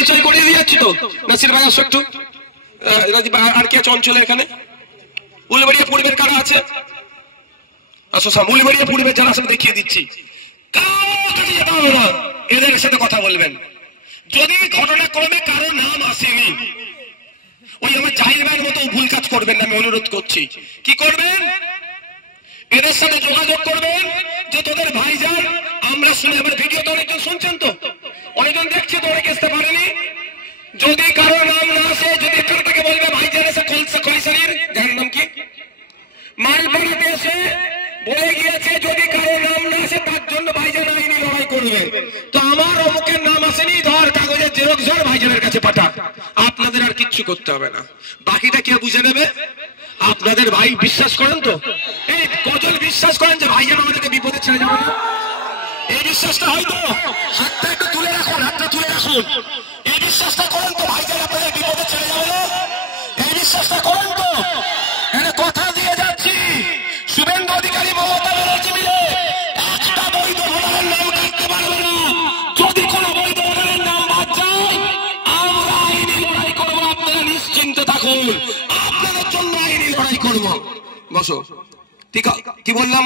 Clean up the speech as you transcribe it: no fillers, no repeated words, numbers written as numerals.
পরিচয় করিয়ে দিয়ে যাচ্ছি তো। নাসির ভাই আসো একটু, আর কি আছে অঞ্চলে এখানে? উলবেড়িয়া পূর্বের কারা আছে? আসো সব উলবেড়িয়া পূর্বের যারা আছে দেখিয়ে দিচ্ছি। এদের সাথে কথা বলবেন। যদি ঘটনাক্রমে কারো নাম আসেনি, ওই আমার জাহির ভাইয়ের মতো ভুল কাজ করবেন না, আমি অনুরোধ করছি। কি করবেন? এদের সাথে যোগাযোগ করবেন যে তোদের ভাইজান আমরা শুনে, আমার ভিডিও তো অনেকজন শুনছেন, তো অনেকজন দেখছে, তো অনেকে আসতে পারেনি। যদি কারো নাম না আসে, যদি এখান থেকে বলবে ভাইজান এসে খলিশারির যার নাম কি মালপাড়াতে এসে বলে গিয়েছে, যদি কারো নাম না আসে তার জন্য ভাইজান আইনি লড়াই করবে। তো আমার অমুকের নাম আসেনি, ধর কাগজের জেরক্স ধর ভাইজানের কাছে পাঠা। আপনাদের আর কিচ্ছু করতে হবে না, বাকিটা কে বুঝে নেবে। আপনাদের ভাই বিশ্বাস করেন তো? এই কজন বিশ্বাস করেন যে ভাইজান আমাদেরকে বিপদে ছেড়ে যাবে না? এই বিশ্বাসটা হয়তো হাতটা একটু তুলে রাখুন, হাতটা তুলে রাখুন। এই বিশ্বাসটা করেন তো ভাইজান আপনাদের বিপদে ছেড়ে যাবে না? এই বিশ্বাসটা করেন তো? এখানে কথা দিয়ে যাচ্ছি, শুভেন্দু অধিকারী মমতা ব্যানার্জি মিলে একটা বৈধ ভোটারের নাম কাটতে পারবে না। যদি কোনো বৈধ ভোটারের নাম বাদ যায়, আমরা আইনি লড়াই করবো। আপনারা নিশ্চিন্ত থাকুন, আপনাদের জন্য আইনি লড়াই করবো। বসো। ঠিক কি বললাম?